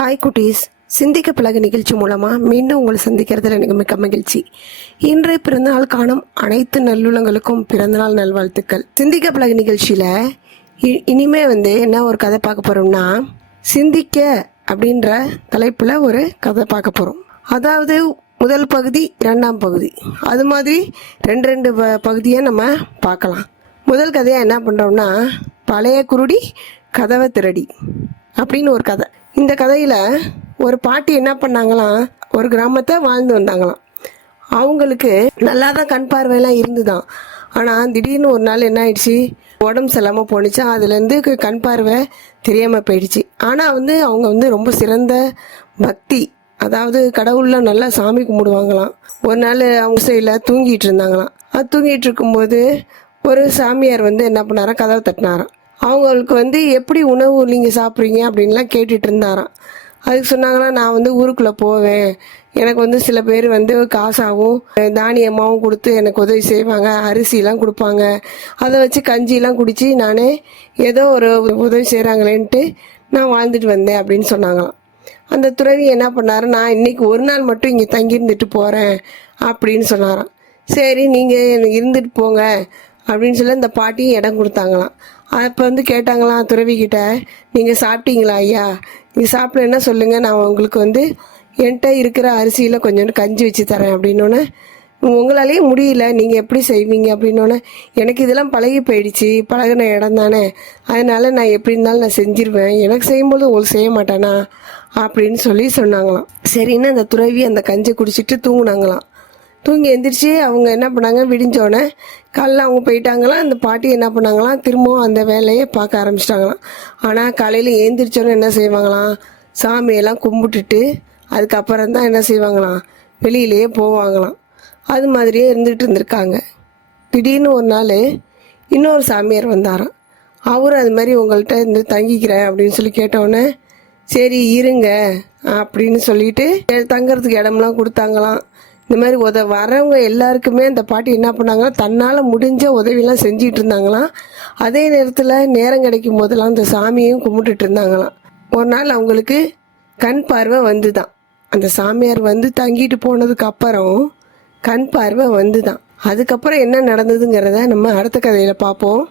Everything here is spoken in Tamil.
ஹாய் குட்டீஸ். சிந்திக்க பழகு நிகழ்ச்சி மூலமாக மீண்டும் உங்களை சந்திக்கிறதுல எனக்கு மிக்க மகிழ்ச்சி. இன்றைய பிறந்தநாள் காணும் அனைத்து நல்லுள்ளங்களுக்கும் பிறந்தநாள் நல்வாழ்த்துக்கள். சிந்திக்க பழகு நிகழ்ச்சியில் இ- இனிமே வந்து என்ன ஒரு கதை பார்க்க போகிறோம்னா சிந்திக்க அப்படின்ற தலைப்பில் ஒரு கதை பார்க்க போகிறோம் அதாவது முதல் பகுதி இரண்டாம் பகுதி. அது மாதிரி ரெண்டு ரெண்டு ப பகுதியை நம்ம பார்க்கலாம். முதல் கதையாக என்ன பண்ணுறோம்னா பழைய குருடி கதவை திருடி அப்படின்னு ஒரு கதை. இந்த கதையில் ஒரு பாட்டி என்ன பண்ணாங்களாம்? ஒரு கிராமத்தை வாழ்ந்து வந்தாங்களாம். அவங்களுக்கு நல்லா தான் கண் பார்வையெல்லாம் இருந்துதான். ஆனால் திடீர்னு ஒரு நாள் என்ன ஆயிடுச்சு? உடம்பு சரியில்லாமல் போணுச்சா. அதுலேருந்து கண் பார்வை தெரியாமல் போயிடுச்சு. ஆனால் வந்து அவங்க வந்து ரொம்ப சிறந்த பக்தி. அதாவது கடவுளில் நல்லா சாமி கும்பிடுவாங்களாம். ஒரு நாள் அவங்க சைடில் தூங்கிட்டு இருந்தாங்களாம். அது தூங்கிட்டு இருக்கும்போது ஒரு சாமியார் வந்து என்ன பண்ணாராம் கதவை தட்டினாராம். அவங்களுக்கு வந்து எப்படி உணவு நீங்கள் சாப்பிட்றீங்க அப்படின்லாம் கேட்டுட்டு இருந்தாராம். அதுக்கு சொன்னாங்கன்னா நான் வந்து ஊருக்குள்ளே போவேன். எனக்கு வந்து சில பேர் வந்து காசாகவும் தானியமாகவும் கொடுத்து எனக்கு உதவி செய்வாங்க. அரிசிலாம் கொடுப்பாங்க. அதை வச்சு கஞ்சிலாம் குடித்து நானே ஏதோ ஒரு உதவி செய்கிறாங்களேன்ட்டு நான் வாழ்ந்துட்டு வந்தேன் அப்படின்னு சொன்னாங்களாம். அந்த துறவி என்ன பண்ணாரு நான் இன்னைக்கு ஒரு நாள் மட்டும் இங்கே தங்கி இருந்துட்டு போகிறேன் அப்படின்னு சொன்னாராம். சரி நீங்கள் இருந்துட்டு போங்க. அப்படின்னு சொல்லி அந்த பாட்டியும் இடம் கொடுத்தாங்களாம். அப்போ வந்து கேட்டாங்களாம் துறவிக்கிட்ட நீங்கள் சாப்பிட்டீங்களா ஐயா? நீங்கள் சாப்பிடலன்னா சொல்லுங்கள் நான் உங்களுக்கு வந்து என்கிட்ட இருக்கிற அரிசியில் கொஞ்சோண்டு கஞ்சி வச்சு தரேன் அப்படின்னோடனே உங்களாலேயே முடியல நீங்கள் எப்படி செய்வீங்க? அப்படின்னோடனே எனக்கு இதெல்லாம் பழகி போயிடுச்சு பழகின இடம் தானே. அதனால் நான் எப்படி இருந்தாலும் நான் செஞ்சிருவேன். எனக்கு செய்யும்போது உங்களுக்கு செய்ய மாட்டேனா? அப்படின்னு சொல்லி சொன்னாங்களாம். சரின்னு அந்த துறவி அந்த கஞ்சி குடிச்சிட்டு தூங்குனாங்களாம். தூங்கி எந்திரிச்சு அவங்க என்ன பண்ணாங்க? விடிஞ்சோடனே காலைல அவங்க போயிட்டாங்களாம் அந்த பாட்டி என்ன பண்ணாங்களாம்? திரும்பவும் அந்த வேலையை பார்க்க ஆரம்பிச்சிட்டாங்களாம். ஆனால் காலையில் ஏந்திரிச்சோன்னே என்ன செய்வாங்களாம்? சாமியெல்லாம் கும்பிட்டுட்டு அதுக்கப்புறம் தான் என்ன செய்வாங்களாம்? வெளியிலேயே போவாங்களாம். அது மாதிரியே இருந்துகிட்டு இருந்திருக்காங்க. திடீர்னு ஒரு நாள் இன்னொரு சாமியார் வந்தாராம். அவர் அது மாதிரி உங்கள்கிட்ட இருந்து தங்கிக்கிறேன் அப்படின்னு சொல்லி கேட்டோடனே சரி இருங்க அப்படின்னு சொல்லிட்டு தங்குறதுக்கு இடம்லாம் கொடுத்தாங்களாம். இந்த மாதிரி உத வரவங்க எல்லாருக்குமே அந்த பாட்டி என்ன பண்ணாங்கன்னா தன்னால் முடிஞ்ச உதவியெல்லாம் செஞ்சிட்டு இருந்தாங்களாம் அதே நேரத்தில் நேரம் கிடைக்கும் போதெல்லாம் அந்த சாமியையும் கும்பிட்டுட்டு இருந்தாங்களாம் ஒரு நாள் அவங்களுக்கு கண் பார்வை வந்துதான். அந்த சாமியார் வந்து தங்கிட்டு போனதுக்கு அப்புறம் கண் பார்வை வந்துதான். அதுக்கப்புறம் என்ன நடந்ததுங்கிறத நம்ம அடுத்த கதையில் பார்ப்போம்.